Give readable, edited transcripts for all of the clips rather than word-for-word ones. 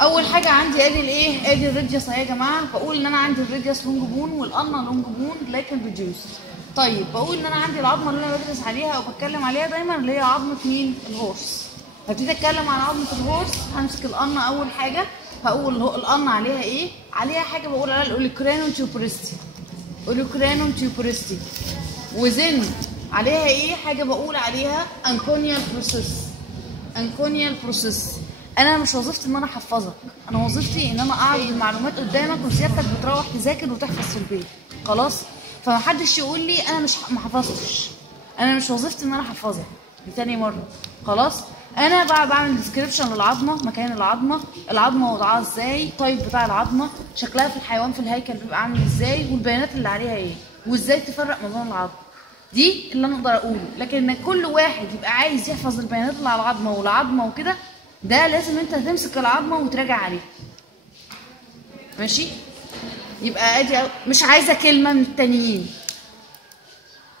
اول حاجه عندي ادي الايه، ادي الريديوس اهي يا جماعه. بقول ان انا عندي الريديوس لونج بون والقنا لونج بون لكن ريديوس. طيب بقول ان انا عندي العظمه اللي انا بدرس عليها او بتكلم عليها دايما اللي هي عظمه مين؟ الهورس. هبتدي اتكلم عن عظمه الهورس. همسك القنا اول حاجه، هقول القنا عليها ايه؟ عليها حاجه بقول عليها الاوليكرانوم تيوبرستي، اوليكرانوم تيوبرستي. وزن عليها ايه؟ حاجه بقول عليها انكونيال بروسيس، انكونيال بروسيس. انا مش وظيفتي ان انا احفظك، انا وظيفتي ان انا اعرض المعلومات قدامك وسيادتك بتروح تذاكر وتحفظ في البيت. خلاص؟ فمحدش يقول لي انا مش ما حفظتش، انا مش وظيفتي ان انا احفظك. دي تاني مره. خلاص؟ انا بقى بعمل ديسكريبشن للعظمه، مكان العظمه، العظمه وضعها ازاي، التايب بتاع العظمه، شكلها في الحيوان في الهيكل بيبقى عامل ازاي، والبيانات اللي عليها ايه، وازاي تفرق ما بين العظم. دي اللي انا اقدر اقوله. لكن ان كل واحد يبقى عايز يحفظ البيانات اللي على العظمه والعظمه وكده، ده لازم انت تمسك العظمه وتراجع عليها. ماشي؟ يبقى ادي مش عايزه كلمه من التانيين.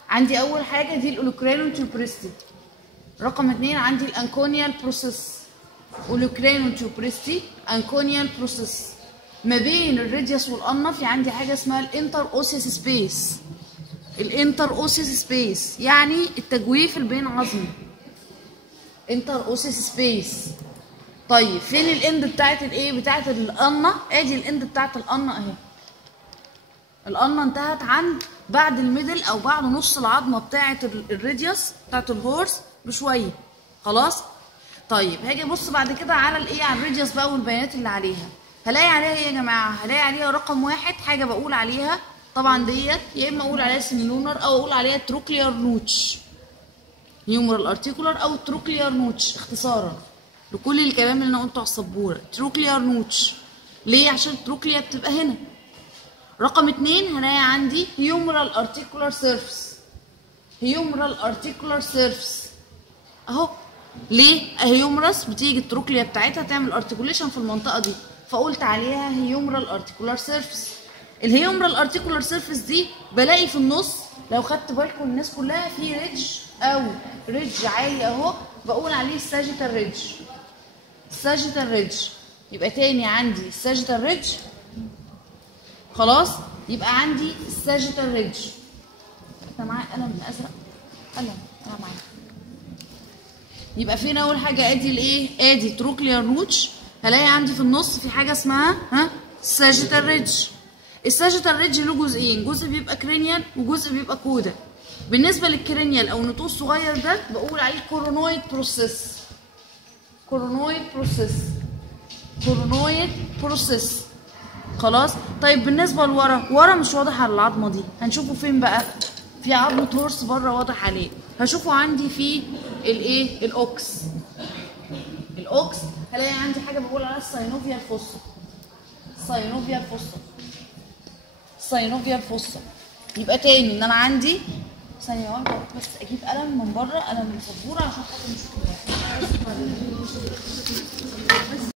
عندي اول حاجه دي الاوليكرانوم تيوبرستي. رقم 2 عندي الانكونيال بروسيس. اوليكرانوم تيوبرستي، انكونيال بروسيس. ما بين الريديوس والقنا في عندي حاجه اسمها الانتر اوسيس سبيس. الانتر اوسيس سبيس يعني التجويف البين عظمي. انتر اوسيس سبيس. طيب فين الاند بتاعت الايه؟ بتاعت القنا. ادي الاند بتاعت القنا اهي. القنا انتهت عند بعد الميدل او بعد نص العظمه بتاعت الريديوس بتاعت الهورس بشويه. خلاص؟ طيب هاجي ابص بعد كده على الايه، على الريديوس بقى والبيانات اللي عليها. هلاقي عليها ايه يا جماعه؟ هلاقي عليها رقم 1 حاجه بقول عليها طبعا ديت، يا اما اقول عليها سيميلونر او اقول عليها تروكليار نوتش. هيومرال ارتيكولار او تروكليار نوتش اختصارا لكل الكلام اللي انا قلته على السبوره. تروكليار نوتش. ليه؟ عشان التروكليا بتبقى هنا. رقم 2 هلاقي عندي هيومرال ارتيكولار سيرفس. هيومرال ارتيكولار سيرفس اهو. ليه؟ هيومرس بتيجي التروكليا بتاعتها تعمل ارتيكوليشن في المنطقه دي، فقلت عليها هيومرال ارتيكولار سيرفس. الهيومرال ارتيكولار سيرفس دي بلاقي في النص، لو خدت بالكم الناس كلها، في ريدج او ريدج عالي اهو، بقول عليه الساجيتال ريدج. الساجيتال ريدج. يبقى تاني عندي الساجيتال ريدج. خلاص؟ يبقى عندي الساجيتال ريدج. انت معايا قلم ازرق؟ قلم انا معايا. يبقى فين اول حاجه؟ ادي الايه؟ ادي تروكليار نوتش. هلاقي عندي في النص في حاجه اسمها الساجيتال ريدج. الساجيتال ريدج له جزئين، جزء بيبقى كرينيال وجزء بيبقى كودا. بالنسبه للكرينيال او النتوء الصغير ده بقول عليه كورونويد بروسيس. كورونويد بروسيس. كورونويد بروسيس. خلاص؟ طيب بالنسبه لورا، ورا مش واضح على العظمه دي، هنشوفه فين بقى؟ في عظمه هورس بره واضح عليه، هشوفه عندي في الايه؟ الاوكس. الاوكس هلاقي عندي حاجه بقول عليها الساينوفيال فوسا. الساينوفيال فوسا. الساينوفيال فوسا. يبقى تاني ان انا عندي ثانيه واحده بس اجيب قلم من بره، قلم من سبوره عشان خاطر نشوف.